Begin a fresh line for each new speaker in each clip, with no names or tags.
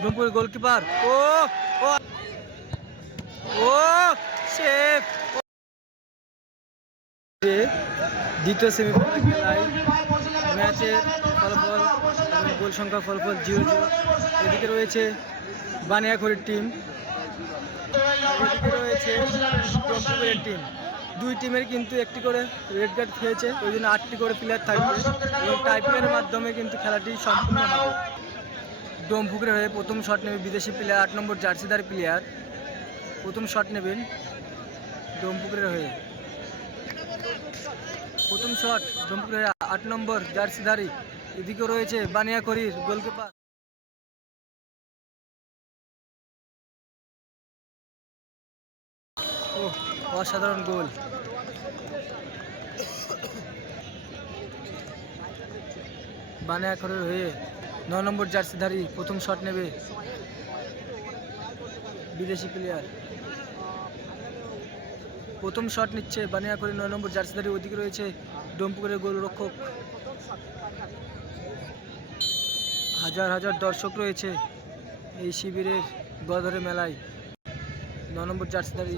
ডুমপুর goalkeeper ও ও। Safe দ্বিতীয় সেমিফাইনাল খেলায় ম্যাচের গোল সংখ্যা ফলাফল জিরো এদিকে রয়েছে বানিয়াখড়ির টিম এদিকে রয়েছে টিম দুই টিমের কিন্তু একটি করে রেড কার্ড খেয়েছে, ওই জন্য আটটি করে প্লেয়ার থাকবে এবং টাইপিংয়ের মাধ্যমে কিন্তু খেলাটি সম্পূর্ণ হবে। ডোমপুকুরে হয়ে প্রথম শট নেবে বিদেশি প্লেয়ার আট নম্বর জার্সিদার প্লেয়ার প্রথম শট নেবেন ডোমপুকুরের হয়ে। প্রথম শট ডোমপুকুরের হয়ে আট নম্বর জার্সিধারী। এদিকে রয়েছে বানিয়া বানিয়াকড়ির গোলকিপার। ও অসাধারণ গোল। বানিয়াকড়ির হয়ে ন নম্বর জার্সিধারী প্রথম শট নেবে বিদেশি প্লেয়ার প্রথম শট নিচ্ছে বানিয়াকড়ি নয় নম্বর জার্সিধারী ওদিকে রয়েছে ডোমপুকুরের গোলরক্ষক। হাজার হাজার দর্শক রয়েছে এই শিবিরের গধরে মেলায়। ন নম্বর জার্সিধারী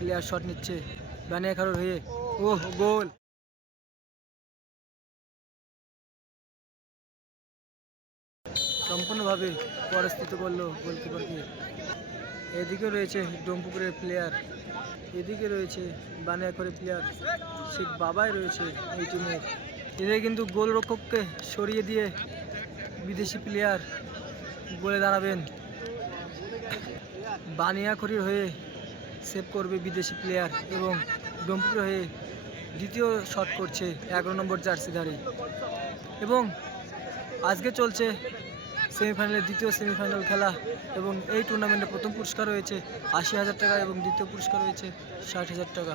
প্লেয়ার শট নিচ্ছে। বানিয়াখাড়োর হয়ে। ও গোল। সম্পূর্ণভাবে পরাস্তিত করল গোলকিপারকে। এদিকে রয়েছে ডোমপুকুরের প্লেয়ার এদিকে রয়েছে বানিয়াখড়ি প্লেয়ার সে বাবাই রয়েছে এই টিমের এদের কিন্তু গোলরক্ষককে সরিয়ে দিয়ে বিদেশি প্লেয়ার বলে দাঁড়াবেন। বানিয়াখড়ির হয়ে সেভ করবে বিদেশি প্লেয়ার এবং ডম্পুর হয়ে দ্বিতীয় শট করছে এগারো নম্বর জার্সিধারী এবং আজকে চলছে সেমিফাইনালের দ্বিতীয় সেমিফাইনাল খেলা এবং এই টুর্নামেন্টে প্রথম পুরস্কার রয়েছে আশি হাজার টাকা এবং দ্বিতীয় পুরস্কার রয়েছে ষাট হাজার টাকা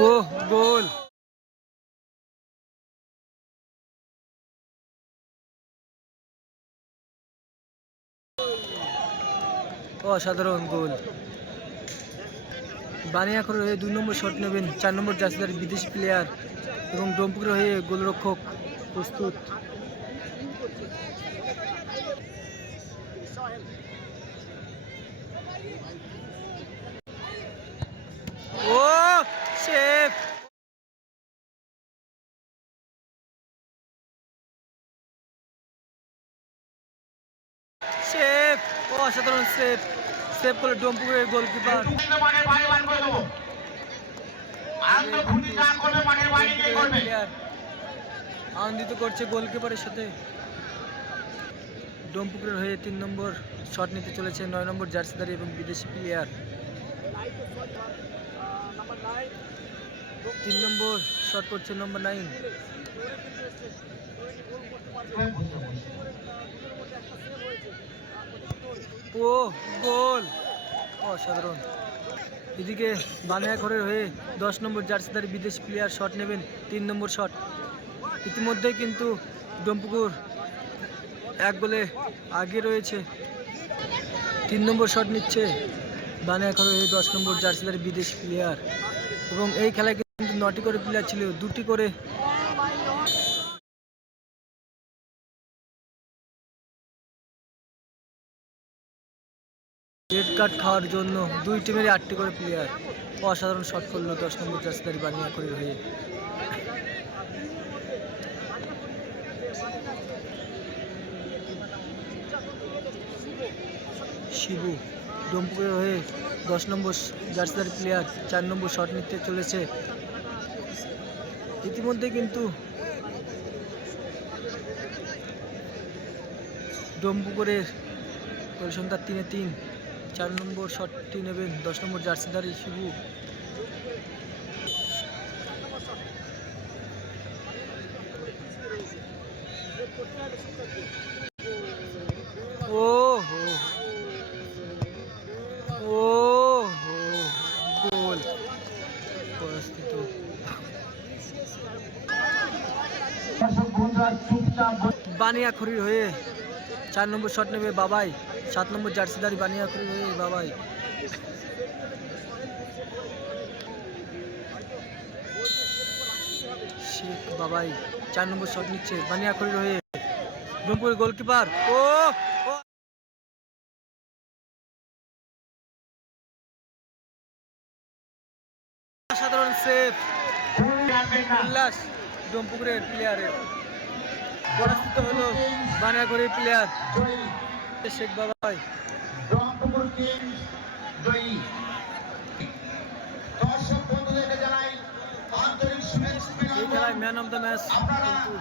ও গোল অসাধারণ গোল। বানিয়াখড়ের হয়ে দুই নম্বর শট নেবেন চার নম্বর জাসিদার বিদেশি প্লেয়ার এবং ডোমপুরের হয়ে গোলরক্ষক প্রস্তুত। ও, সেফ!
করবে মাঠের বাইরে গিয়ে করবে।
প্লেয়ার আনন্দিত করছে গোলকিপারের সাথে। ডোমপুকুরের হয়ে তিন নম্বর শট নিতে চলেছে নয় নম্বর জার্সিদারি এবং বিদেশি প্লেয়ার তিন নম্বর শট করছে নম্বর নাইন ও গোল। অসাধারণ। এদিকে বানিয়াঘরের হয়ে দশ নম্বর জার্সিদারি বিদেশি প্লেয়ার শট নেবেন তিন নম্বর শট ইতিমধ্যেই কিন্তু ডোমপুকুর এক গোলে আগে রয়েছে। তিন নম্বর শট নিচ্ছে বানিয়াঘরের হয়ে দশ নম্বর জার্সিদারি বিদেশি প্লেয়ার এবং এই খেলায় কিন্তু নটি করে প্লেয়ার ছিল, দুটি করে কার্ড খাওয়ার জন্য দুই টিমেরই আটটি করে প্লেয়ার অসাধারণ শট করল দশ নম্বর জার্সিদারি করে হয়ে। শিবু ডোমপুরের হয়ে দশ নম্বর জার্সিদারি প্লেয়ার চার নম্বর শট নিতে চলেছে। ইতিমধ্যে কিন্তু ডোমপুকুরের পরিসংখ্যা তিনে তিন। চার নম্বর শটটি নেবেন দশ নম্বর জার্সিধারী শিবু। ও হো ও হয়ে চার নম্বর শট নেবে বাবাই। সাত নম্বর জার্সিদারি বানিয়াখড়ি হয়ে বাবাই। শেখ বাবাই, চার নম্বর শট নিচ্ছে বানিয়াখড়ির হয়ে রংপুর গোলকিপার ও! অসাধারণ সেফ উল্লাস ডোমপুকুরের প্লেয়ারের পরাস্তিত হলো বানিয়াখড়ির প্লেয়ার শেখ বাবাই
রংপুর টিম জয়ী। দর্শক বন্ধুদেরকে জানাই আন্তরিক শুভেচ্ছা।
এই খেলায় ম্যান অফ দ্য ম্যাচ
আপনারা
কিন্তু